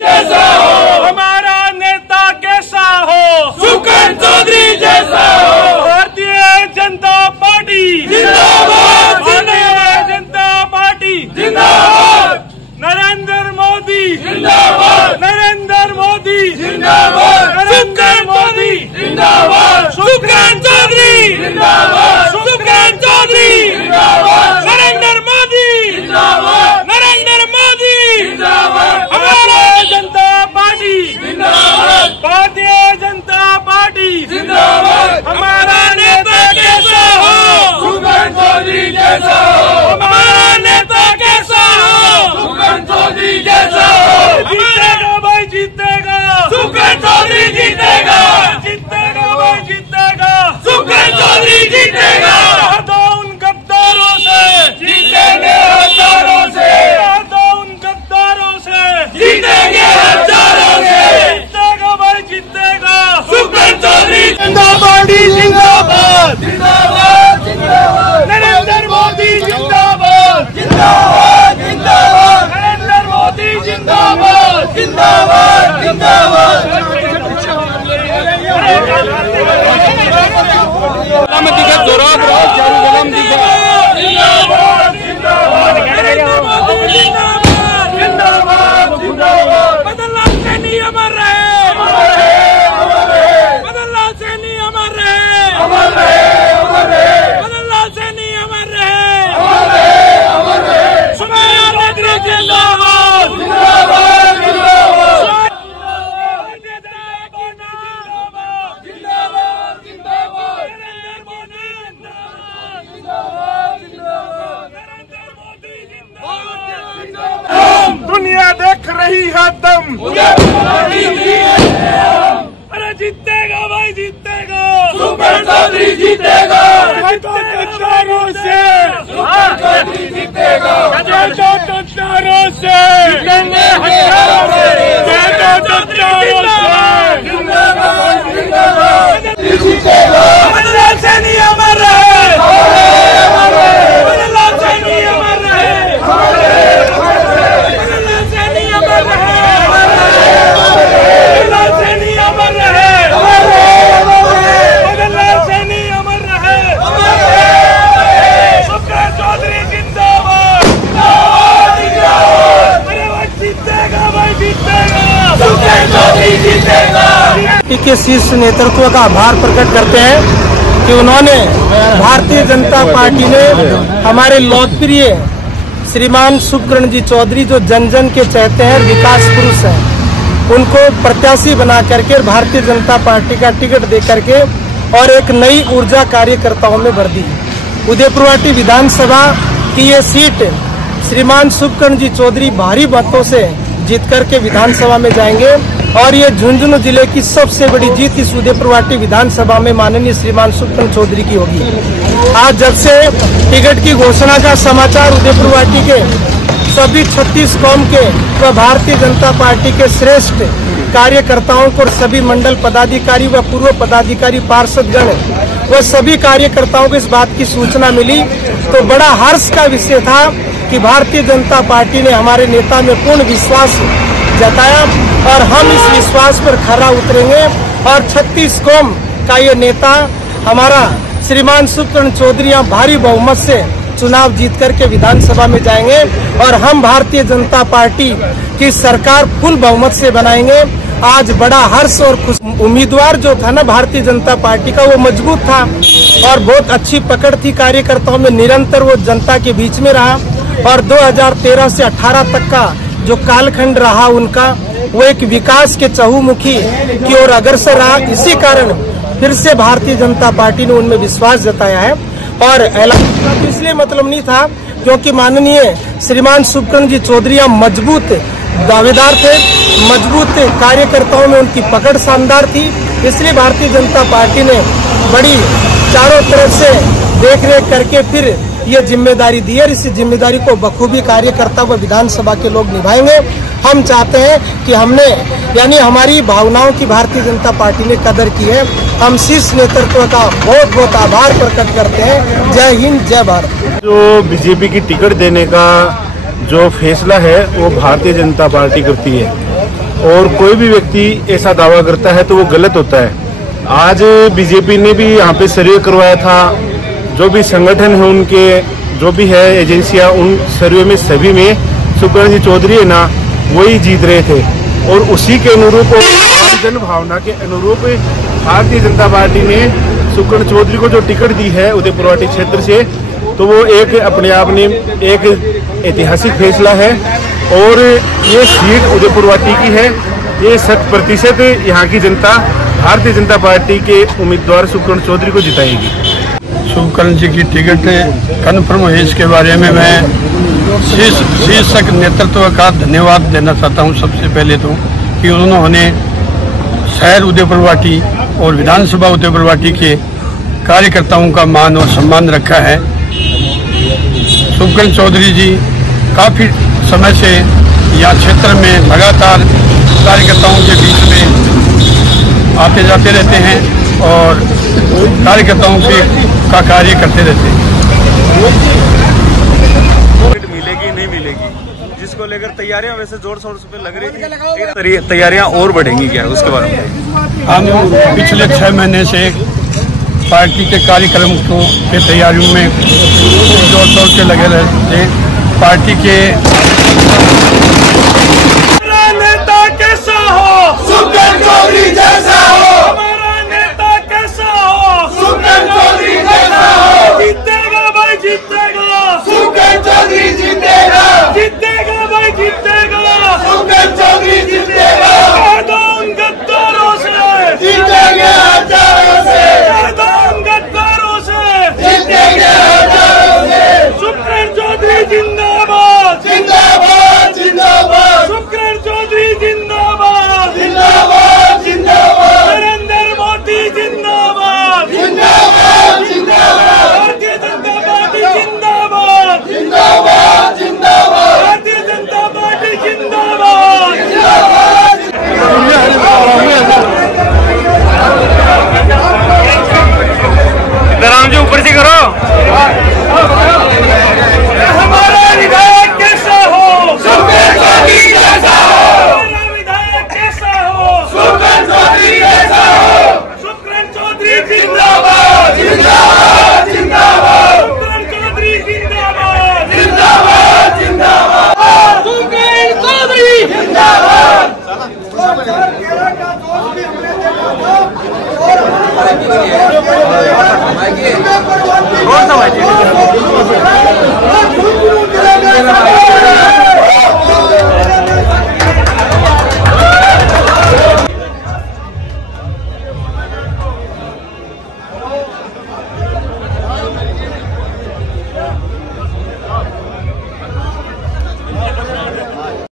जैसा हो हमारा नेता, कैसा हो सुकन चौधरी जैसा हो। भारतीय जनता पार्टी जिंदाबाद, भारतीय जनता पार्टी जिंदाबाद, नरेंद्र मोदी जिंदाबाद, नरेंद्र मोदी जिंदाबाद, सुकन मोदी जिंदाबाद, सुकन चौधरी जिंदाबाद, सुकन चौधरी जिंदाबाद, नरेंद्र मोदी जिंदाबाद, नरेंद्र मोदी जिंदाबाद, हमारा जनता पार्टी जिंदाबाद, भारतीय जनता पार्टी जिंदाबाद, हमारा नेता कैसा हो सुकन चौधरी जैसा हो, हमारा नेता कैसा हो सुकन चौधरी जैसा हो। जीतेगा भाई जीतेगा, सुकन चौधरी जीतेगा, जीतेगा भाई जीतेगा, सुकन चौधरी जीतेगा। हटो उन गद्दारों से जीतेंगे हजारों से, हटो उन गद्दारों से जीतेंगे हजारों से, जीतेगा भाई जीतेगा, सुकन चौधरी जिंदाबाद, जिंदाबाद जिंदाबाद जिंदाबाद, नरेंद्र मोदी जिंदाबाद, जिंदाबाद जिंदाबाद, नरेंद्र मोदी जिंदाबाद, जिंदाबाद जिंदाबाद। सलामती का जोराब रहो, चारू गलम जिंदाबाद, जिंदाबाद, नरेंद्र मोदी जिंदाबाद, जिंदाबाद जिंदाबाद, बदलाव से नहीं अमर रहे, बदलाव से नहीं अमर रहे, बदलाव से नहीं अमर रहे, सुकन चौधरी जिंदाबाद, जिंदाबाद जिंदाबाद, जिंदाबाद जिंदाबाद, नरेंद्र मोदी जिंदाबाद, जिंदाबाद नरेंद्र मोदी जिंदाबाद। दुनिया देख रही है दम, अरे जीतेगा भाई जीतेगा, सुकन चौधरी जीतेगा, गद्दारों से जीतेगा, गद्दारों से जीतेंगे हजारों से, गद्दारों से जिंदाबाद, जिंदाबाद जीतेगा। बदलाव से नहीं अमर रहे, बदलाव से नहीं अमर रहे, बदलाव से नहीं अमर रहे, बदलाव से नहीं अमर रहे, बदलाव से नहीं अमर रहे, सुकन चौधरी जिंदाबाद, जिंदाबाद, अरे भाई जीतेगा भाई जीतेगा, सुकन चौधरी जीतेगा। के शीर्ष नेतृत्व का आभार प्रकट करते हैं कि उन्होंने भारतीय जनता पार्टी ने हमारे लोकप्रिय श्रीमान सुकन जी चौधरी, जो जन जन के चहते हैं, विकास पुरुष हैं, उनको प्रत्याशी बना करके भारतीय जनता पार्टी का टिकट दे करके और एक नई ऊर्जा कार्यकर्ताओं में भर दी। उदयपुरवाटी विधानसभा की ये सीट श्रीमान सुकन जी चौधरी भारी मतों से जीत करके विधानसभा में जाएंगे और ये झुंझुनू जिले की सबसे बड़ी जीत इस उदयपुरवाटी विधानसभा में माननीय श्रीमान सुकन चौधरी की होगी। आज जब से टिकट की घोषणा का समाचार उदयपुरवाटी के सभी 36 कौम के व भारतीय जनता पार्टी के श्रेष्ठ कार्यकर्ताओं को और सभी मंडल पदाधिकारी व पूर्व पदाधिकारी, पार्षदगण व सभी कार्यकर्ताओं को इस बात की सूचना मिली तो बड़ा हर्ष का विषय था कि भारतीय जनता पार्टी ने हमारे नेता में पूर्ण विश्वास जताया और हम इस विश्वास पर खरा उतरेंगे और 36 कौम का ये नेता हमारा श्रीमान सुकन चौधरी भारी बहुमत से चुनाव जीत करके विधानसभा में जाएंगे और हम भारतीय जनता पार्टी की सरकार फुल बहुमत से बनाएंगे। आज बड़ा हर्ष और खुश, उम्मीदवार जो था ना भारतीय जनता पार्टी का, वो मजबूत था और बहुत अच्छी पकड़ थी कार्यकर्ताओं में, निरंतर वो जनता के बीच में रहा और 2013 से 18 तक का जो कालखंड रहा उनका, वो एक विकास के चहुमुखी की ओर अग्रसर रहा। इसी कारण फिर से भारतीय जनता पार्टी ने उनमें विश्वास जताया है और ऐलान इसलिए मतलब नहीं था क्योंकि माननीय श्रीमान सुकन जी चौधरी मजबूत दावेदार थे, मजबूत कार्यकर्ताओं में उनकी पकड़ शानदार थी, इसलिए भारतीय जनता पार्टी ने बड़ी चारों तरफ से देखरेख करके फिर ये जिम्मेदारी दी है। इस जिम्मेदारी को बखूबी कार्यकर्ता व विधानसभा के लोग निभाएंगे। हम चाहते हैं कि हमने यानी हमारी भावनाओं की भारतीय जनता पार्टी ने कदर की है। हम शीर्ष नेतृत्व का बहुत बहुत आभार प्रकट करते हैं। जय हिंद, जय भारत। जो बीजेपी की टिकट देने का जो फैसला है वो भारतीय जनता पार्टी करती है, और कोई भी व्यक्ति ऐसा दावा करता है तो वो गलत होता है। आज बीजेपी ने भी यहाँ पे सर्वे करवाया था, जो भी संगठन है उनके जो भी है एजेंसियां, उन सर्वे में सभी में सुकर्ण जी चौधरी है ना वही जीत रहे थे, और उसी के अनुरूप और जन भावना के अनुरूप भारतीय जनता पार्टी ने सुकर्ण चौधरी को जो टिकट दी है उदयपुरवाटी क्षेत्र से, तो वो एक अपने आप में एक ऐतिहासिक फैसला है। और ये सीट उदयपुरवाटी की है, ये 100% यहाँ की जनता भारतीय जनता पार्टी के उम्मीदवार सुकर्ण चौधरी को जिताएगी। सुकर्ण जी की टिकट कन्फर्म है, इसके बारे में मैं शीर्षक नेतृत्व का धन्यवाद देना चाहता हूं। सबसे पहले तो कि उन्होंने शहर उदयपुरवाटी और विधानसभा उदयपुरवाटी के कार्यकर्ताओं का मान और सम्मान रखा है। सुकर्ण चौधरी जी काफ़ी समय से यहाँ क्षेत्र में लगातार कार्यकर्ताओं के बीच में आते जाते रहते हैं और कार्यकर्ताओं का कार्य करते रहते हैं। मिलेगी नहीं मिलेगी, जिसको लेकर तैयारियां वैसे जोर शोर से लग रही थी, तैयारियां और बढ़ेंगी क्या उसके बारे में? हम पिछले 6 महीने से पार्टी के कार्यक्रम के तैयारियों में जोर शोर से लगे रहते हैं। पार्टी के